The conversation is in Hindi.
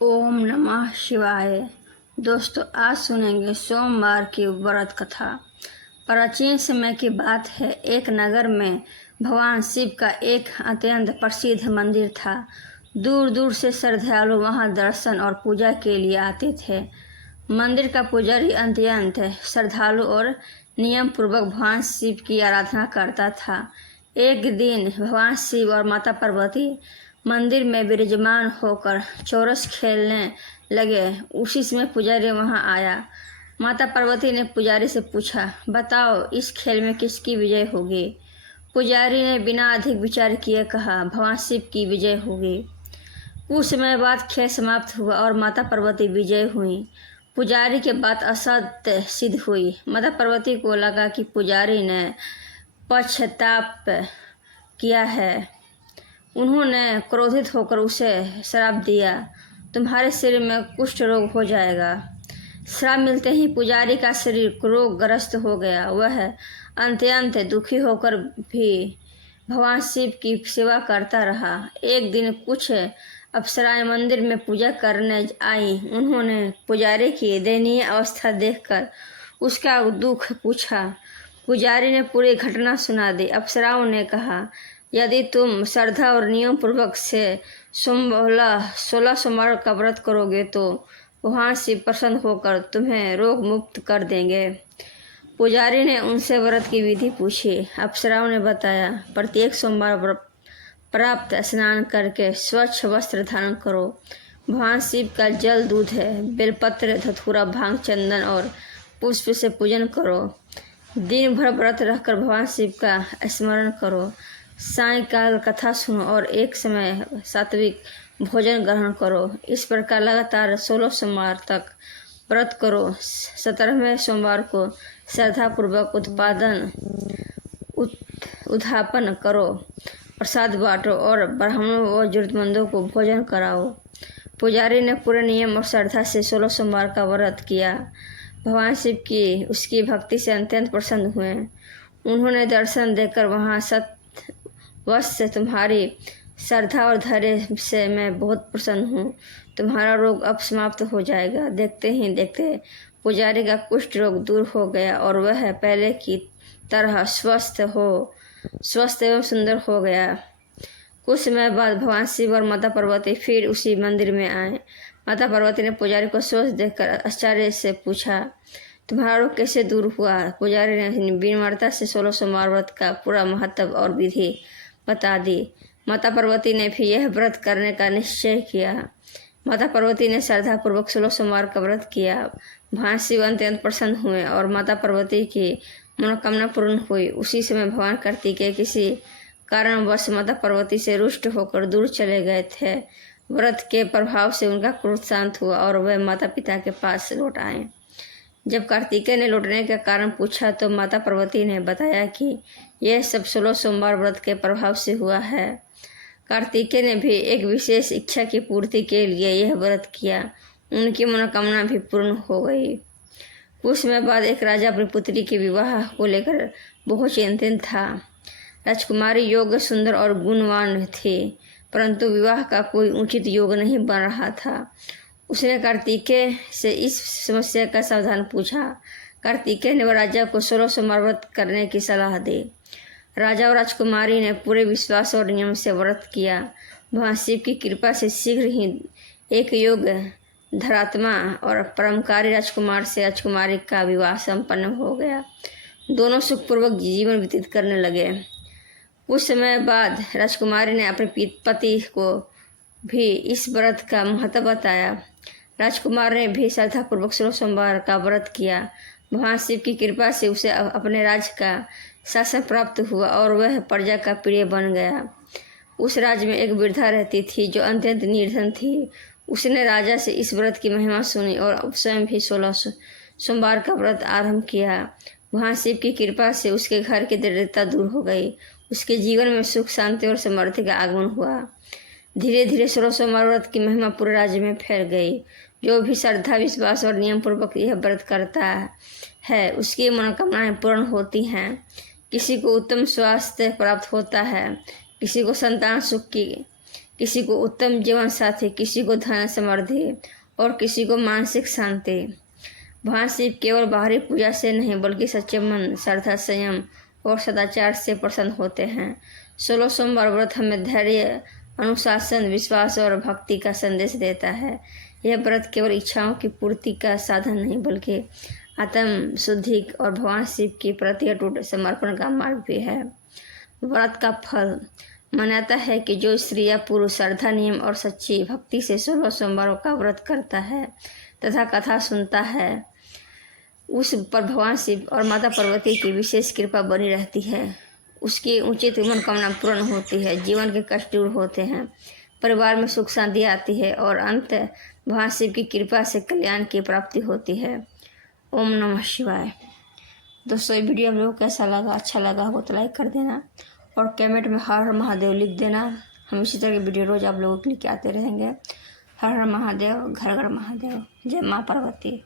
ओम नमः शिवाय। दोस्तों, आज सुनेंगे सोमवार की व्रत कथा। प्राचीन समय की बात है। एक नगर में भगवान शिव का एक अत्यंत प्रसिद्ध मंदिर था। दूर दूर से श्रद्धालु वहां दर्शन और पूजा के लिए आते थे। मंदिर का पुजारी अत्यंत श्रद्धालु और नियम पूर्वक भगवान शिव की आराधना करता था। एक दिन भगवान शिव और माता पार्वती मंदिर में विराजमान होकर चौरस खेलने लगे। उसी समय पुजारी वहां आया। माता पार्वती ने पुजारी से पूछा, बताओ इस खेल में किसकी विजय होगी। पुजारी ने बिना अधिक विचार किए कहा, भगवान शिव की विजय होगी। कुछ समय बाद खेल समाप्त हुआ और माता पार्वती विजय हुई। पुजारी की बात असत्य सिद्ध हुई। माता पार्वती को लगा कि पुजारी ने पश्चाताप किया है। उन्होंने क्रोधित होकर उसे श्राप दिया, तुम्हारे शरीर में कुष्ठ रोग हो जाएगा। श्राप मिलते ही पुजारी का शरीर रोगग्रस्त हो गया। वह अत्यंत दुखी होकर भी भगवान शिव की सेवा करता रहा। एक दिन कुछ अप्सराएं मंदिर में पूजा करने आई। उन्होंने पुजारी की दयनीय अवस्था देखकर उसका दुख पूछा। पुजारी ने पूरी घटना सुना दी। अप्सराओं ने कहा, यदि तुम श्रद्धा और नियम पूर्वक से 16 सोमवार का व्रत करोगे तो भगवान शिव प्रसन्न होकर तुम्हें रोग मुक्त कर देंगे। पुजारी ने उनसे व्रत की विधि पूछी। अप्सराओं ने बताया, प्रत्येक सोमवार प्राप्त स्नान करके स्वच्छ वस्त्र धारण करो। भगवान शिव का जल, दूध, बेलपत्र, धतूरा, भांग, चंदन और पुष्प से पूजन करो। दिन भर व्रत रहकर भगवान शिव का स्मरण करो। सायंकाल कथा सुनो और एक समय सात्विक भोजन ग्रहण करो। इस प्रकार लगातार 16 सोमवार तक व्रत करो। 17वें सोमवार को श्रद्धापूर्वक उद्यापन करो, प्रसाद बांटो और ब्राह्मणों व जरूरतमंदों को भोजन कराओ। पुजारी ने पूरे नियम और श्रद्धा से 16 सोमवार का व्रत किया। भगवान शिव की उसकी भक्ति से अत्यंत प्रसन्न हुए। उन्होंने दर्शन देकर वहाँ से तुम्हारी श्रद्धा और धैर्य से मैं बहुत प्रसन्न हूँ। तुम्हारा रोग अब समाप्त हो जाएगा। देखते ही देखते पुजारी का कुष्ठ रोग दूर हो गया और वह पहले की तरह स्वस्थ एवं सुंदर हो गया। कुछ समय बाद भगवान शिव और माता पार्वती फिर उसी मंदिर में आए। माता पार्वती ने पुजारी को स्वस्थ देखकर आश्चर्य से पूछा, तुम्हारा रोग कैसे दूर हुआ। पुजारी ने विनम्रता से 16 सोमवार व्रत का पूरा महत्व और विधि बता दी। माता पार्वती ने भी यह व्रत करने का निश्चय किया। माता पार्वती ने श्रद्धापूर्वक 16 सोमवार का व्रत किया। भगवान शिव अत्यंत प्रसन्न हुए और माता पार्वती की मनोकामना पूर्ण हुई। उसी समय भगवान कार्तिकेय किसी कारणवश माता पार्वती से रुष्ट होकर दूर चले गए थे। व्रत के प्रभाव से उनका क्रोध शांत हुआ और वह माता पिता के पास लौट आए। जब कार्तिकेय ने लौटने का कारण पूछा तो माता पार्वती ने बताया कि यह सब 16 सोमवार व्रत के प्रभाव से हुआ है। कार्तिकेय ने भी एक विशेष इच्छा की पूर्ति के लिए यह व्रत किया। उनकी मनोकामना भी पूर्ण हो गई। कुछ समय बाद एक राजा अपनी पुत्री के विवाह को लेकर बहुत चिंतित था। राजकुमारी योग्य, सुंदर और गुणवान थी, परंतु विवाह का कोई उचित योग नहीं बन रहा था। उसने कार्तिकेय से इस समस्या का समाधान पूछा। कार्तिकेय ने राजा को 16 सोमवार व्रत करने की सलाह दी। राजा और राजकुमारी ने पूरे विश्वास और नियम से व्रत किया। भगवान शिव की कृपा से शीघ्र ही एक योग्य, धर्मात्मा और परोपकारी राजकुमार से राजकुमारी का विवाह संपन्न हो गया। दोनों सुखपूर्वक जीवन व्यतीत करने लगे। कुछ समय बाद राजकुमारी ने अपने पति को भी इस व्रत का महत्व बताया। राजकुमार ने भी श्रद्धापूर्वक 16 सोमवार का व्रत किया। भगवान शिव की कृपा से उसे अपने राज्य का शासन प्राप्त हुआ और वह प्रजा का प्रिय बन गया। उस राज्य में एक वृद्धा रहती थी जो अत्यंत निर्धन थी। उसने राजा से इस व्रत की महिमा सुनी और स्वयं भी 16 सोमवार का व्रत आरंभ किया। भगवान शिव की कृपा से उसके घर की दरिद्रता दूर हो गई। उसके जीवन में सुख, शांति और समृद्धि का आगमन हुआ। धीरे धीरे 16 सोमवार व्रत की महिमा पूरे राज्य में फैल गई। जो भी श्रद्धा, विश्वास और नियम पूर्वक यह व्रत करता है उसकी मनोकामनाएं पूर्ण होती हैं। किसी को उत्तम स्वास्थ्य प्राप्त होता है, किसी को संतान सुख की किसी को उत्तम जीवन साथी, किसी को धन समृद्धि और किसी को मानसिक शांति। भगवान शिव केवल बाहरी पूजा से नहीं बल्कि सच्चे मन, श्रद्धा, संयम और सदाचार से प्रसन्न होते हैं। 16 सोमवार व्रत हमें धैर्य, अनुशासन, विश्वास और भक्ति का संदेश देता है। यह व्रत केवल इच्छाओं की पूर्ति का साधन नहीं बल्कि आत्म शुद्धि और भगवान शिव के प्रति अटूट समर्पण का मार्ग भी है। व्रत का फल। मान्यता है कि जो स्त्री या पुरुष श्रद्धा, नियम और सच्ची भक्ति से 16 सोमवारों का व्रत करता है तथा कथा सुनता है, उस पर भगवान शिव और माता पार्वती की विशेष कृपा बनी रहती है। उसकी उचित मनोकामना पूर्ण होती है, जीवन के कष्ट दूर होते हैं, परिवार में सुख शांति आती है और अंत भगवान शिव की कृपा से कल्याण की प्राप्ति होती है। ओम नमः शिवाय। दोस्तों, ये वीडियो आप लोगों को कैसा लगा? अच्छा लगा हो तो लाइक कर देना और कमेंट में हर हर महादेव लिख देना। हम इसी तरह की वीडियो रोज आप लोगों के लिए आते रहेंगे। हर हर महादेव, घर घर महादेव। जय माँ पार्वती।